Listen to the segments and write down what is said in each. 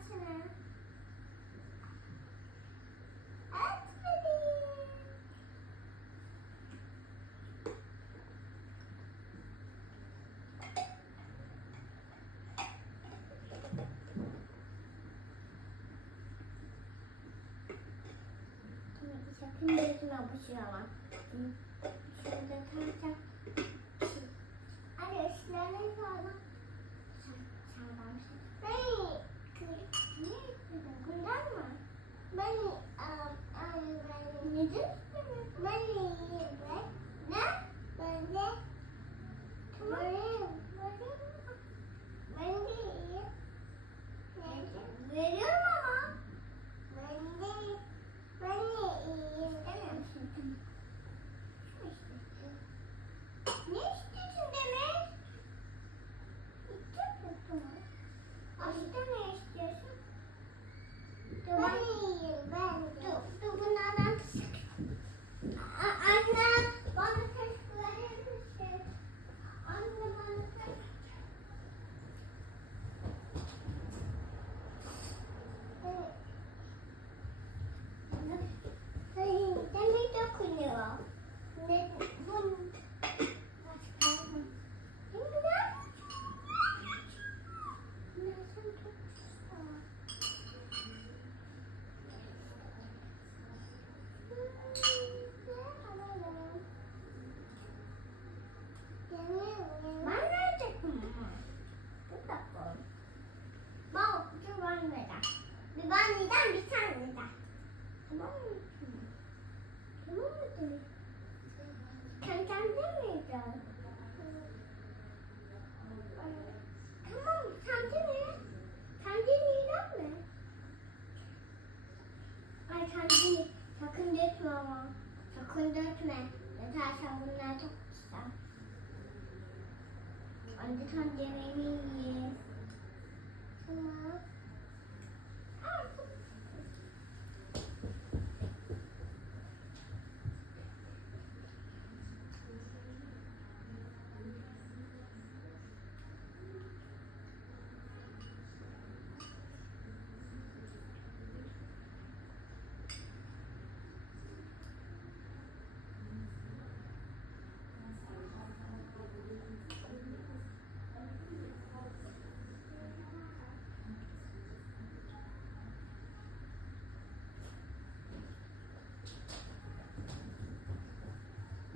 bakayım ağzını. Aç bebeğim. Şimdi sakın gözüme başlama. Şurada kalacak. Hadi üstlerine falan. Ne istedin? Bundan mı? Beni um, neden istedin? Beni Cái. Sen kendin miydin? Tamam, kendin mi? Kendin neden mi? Ay kendini sakın dökme ama. Sakın dökme. Yetersen bunlar çok güzel. Anne sen yemeğini ye. Tamam.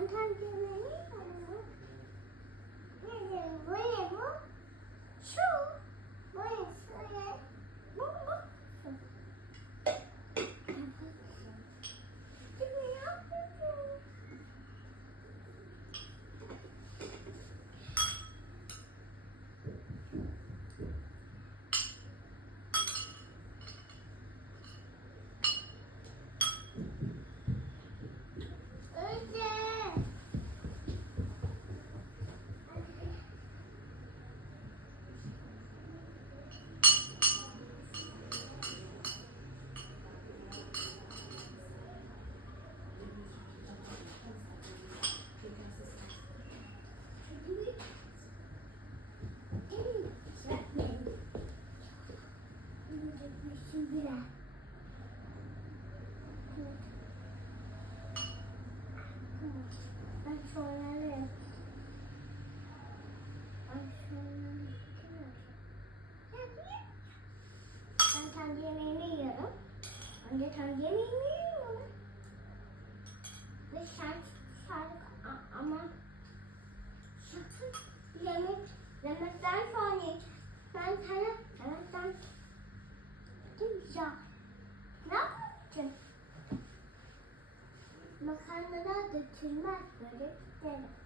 Ben kendi yemeğimi yerim. Kendi yemeğimi yiyorum. De kendi yemeğimi yiyorum. Ve sen sağlık a- ama sakın yemek yemekten sonra ben sana yemekten gideceğim. Bakın. Makarnalar dökülmez böyle. Böyle.